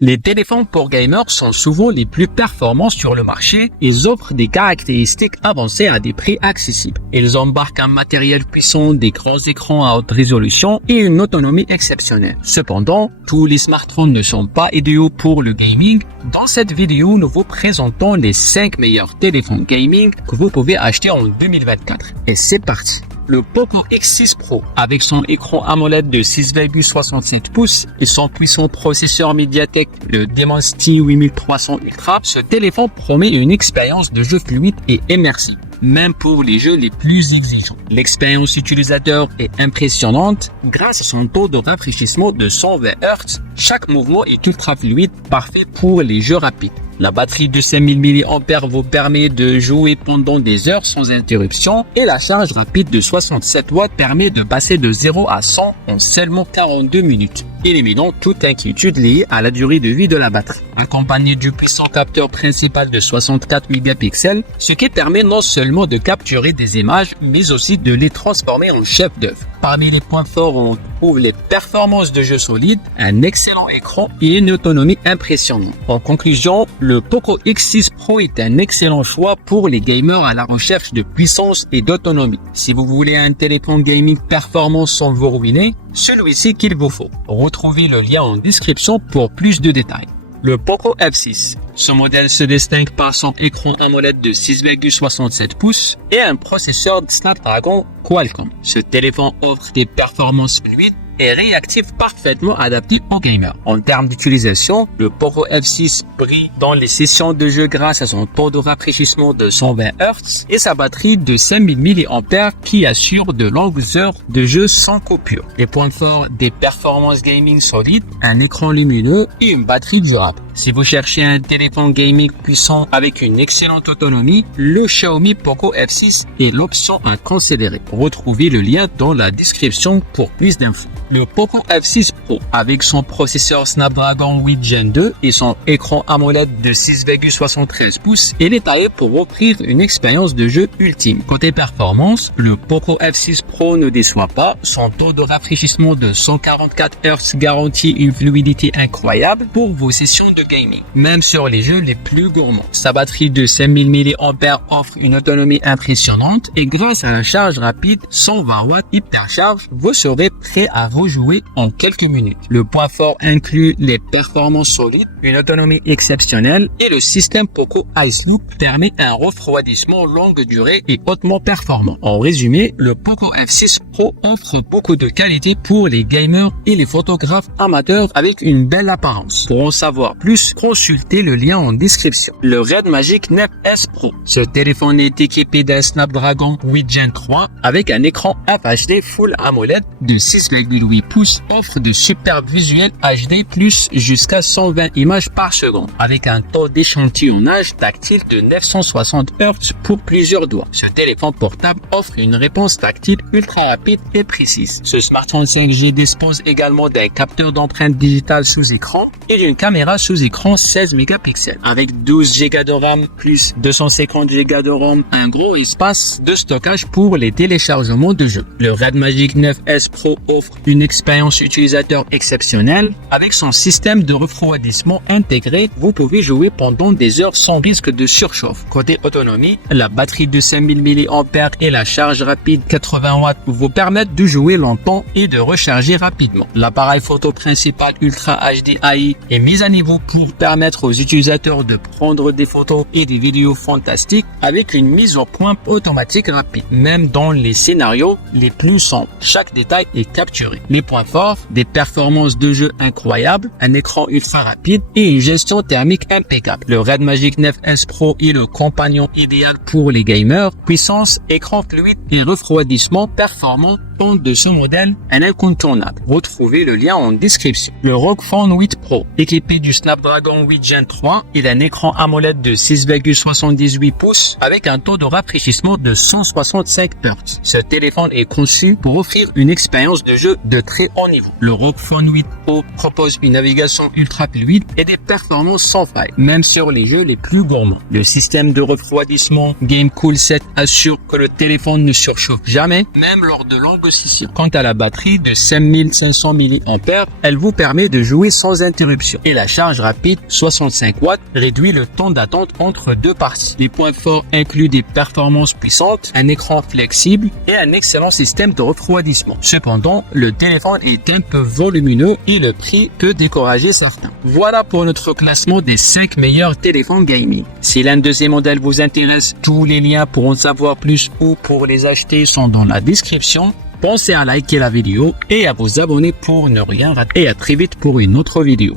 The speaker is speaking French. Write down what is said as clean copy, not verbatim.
Les téléphones pour gamers sont souvent les plus performants sur le marché et offrent des caractéristiques avancées à des prix accessibles. Ils embarquent un matériel puissant, des grands écrans à haute résolution et une autonomie exceptionnelle. Cependant, tous les smartphones ne sont pas idéaux pour le gaming. Dans cette vidéo, nous vous présentons les 5 meilleurs téléphones gaming que vous pouvez acheter en 2024. Et c'est parti! Le Poco X6 Pro, avec son écran AMOLED de 6,67 pouces et son puissant processeur Mediatek, le Dimensity 8300 Ultra, ce téléphone promet une expérience de jeu fluide et immersive, même pour les jeux les plus exigeants. L'expérience utilisateur est impressionnante grâce à son taux de rafraîchissement de 120 Hz. Chaque mouvement est ultra fluide, parfait pour les jeux rapides. La batterie de 5000 mAh vous permet de jouer pendant des heures sans interruption et la charge rapide de 67 watts permet de passer de 0 à 100 en seulement 42 minutes, éliminant toute inquiétude liée à la durée de vie de la batterie. Accompagné du puissant capteur principal de 64 mégapixels, ce qui permet non seulement de capturer des images, mais aussi de les transformer en chef-d'œuvre. Parmi les points forts, on trouve les performances de jeu solides, un excellent écran et une autonomie impressionnante. En conclusion, le Poco X6 Pro est un excellent choix pour les gamers à la recherche de puissance et d'autonomie. Si vous voulez un téléphone gaming performant sans vous ruiner, celui-ci qu'il vous faut. Retrouvez le lien en description pour plus de détails. Le Poco F6. Ce modèle se distingue par son écran AMOLED de 6,67 pouces et un processeur Snapdragon Qualcomm. Ce téléphone offre des performances fluides et réactif parfaitement adapté aux gamers. En termes d'utilisation, le Poco F6 brille dans les sessions de jeu grâce à son taux de rafraîchissement de 120 Hz et sa batterie de 5000 mAh qui assure de longues heures de jeu sans coupure. Les points forts, des performances gaming solides, un écran lumineux et une batterie durable. Si vous cherchez un téléphone gaming puissant avec une excellente autonomie, le Xiaomi Poco F6 est l'option à considérer. Retrouvez le lien dans la description pour plus d'infos. Le Poco F6 Pro, avec son processeur Snapdragon 8 Gen 2 et son écran AMOLED de 6,73 pouces, il est taillé pour offrir une expérience de jeu ultime. Côté performance, le Poco F6 Pro ne déçoit pas. Son taux de rafraîchissement de 144 Hz garantit une fluidité incroyable pour vos sessions de gaming, même sur les jeux les plus gourmands. Sa batterie de 5000 mAh offre une autonomie impressionnante et grâce à la charge rapide 120 watts hypercharge, vous serez prêt à rejouer en quelques minutes. Le point fort inclut les performances solides, une autonomie exceptionnelle et le système Poco Ice Loop permet un refroidissement longue durée et hautement performant. En résumé, le Poco F6 Pro offre beaucoup de qualité pour les gamers et les photographes amateurs avec une belle apparence. Pour en savoir plus, consultez le lien en description. Le Red Magic 9S Pro. Ce téléphone est équipé d'un Snapdragon 8 Gen 3 avec un écran FHD Full AMOLED de 6,8 pouces, offre de superbes visuels HD plus jusqu'à 120 images par seconde, avec un taux d'échantillonnage tactile de 960 Hz pour plusieurs doigts. Ce téléphone portable offre une réponse tactile ultra rapide et précise. Ce smartphone 5G dispose également d'un capteur d'empreinte digitale sous écran et d'une caméra sous écran 16 mégapixels, avec 12 Go de RAM plus 250 Go de ROM, un gros espace de stockage pour les téléchargements de jeux. Le Red Magic 9S Pro offre une expérience utilisateur exceptionnelle. Avec son système de refroidissement intégré, vous pouvez jouer pendant des heures sans risque de surchauffe. Côté autonomie, la batterie de 5000 mAh et la charge rapide 80 watts vous permettent de jouer longtemps et de recharger rapidement. L'appareil photo principal Ultra HD AI est mis à niveau pour permettre aux utilisateurs de prendre des photos et des vidéos fantastiques avec une mise au point automatique rapide. Même dans les scénarios les plus sombres, chaque détail est capturé. Les points forts, des performances de jeu incroyables, un écran ultra rapide et une gestion thermique impeccable. Le Red Magic 9S Pro est le compagnon idéal pour les gamers. Puissance, écran fluide et refroidissement performant font de ce modèle un incontournable. Retrouvez le lien en description. Le ROG Phone 8 Pro, équipé du Snapdragon 8 Gen 3 et d'un écran AMOLED de 6,78 pouces avec un taux de rafraîchissement de 165 Hz. Ce téléphone est conçu pour offrir une expérience de jeu de très haut niveau. Le ROG Phone 8 Pro propose une navigation ultra fluide et des performances sans faille, même sur les jeux les plus gourmands. Le système de refroidissement Game Cool 7 assure que le téléphone ne surchauffe jamais, même lors de longues possession. Quant à la batterie de 5500 mAh, elle vous permet de jouer sans interruption. Et la charge rapide 65 watts réduit le temps d'attente entre deux parties. Les points forts incluent des performances puissantes, un écran flexible et un excellent système de refroidissement. Cependant, le téléphone est un peu volumineux et le prix peut décourager certains. Voilà pour notre classement des 5 meilleurs téléphones gaming. Si l'un de ces modèles vous intéresse, tous les liens pour en savoir plus ou pour les acheter sont dans la description. Pensez à liker la vidéo et à vous abonner pour ne rien rater. Et à très vite pour une autre vidéo.